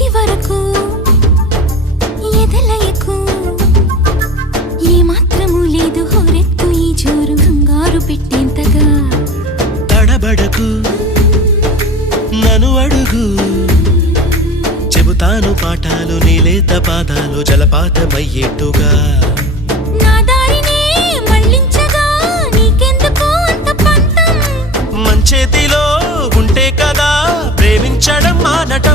ఇది వరకు ఎదలయకు ఏమాత్రము లేదు హోరెత్తు ఈ జోరు కంగారు పెట్టేంతగా తడబడకు నన్ను అడుగు చెబుతాను పాఠాలు నీలేత పాదాలు జలపాతమయ్యేట్టుగా నా దారినే మళ్ళించగా నీకెందుకు అంత పంతం మంచేతిలో ఉంటే కదా ప్రేమించడం మానటం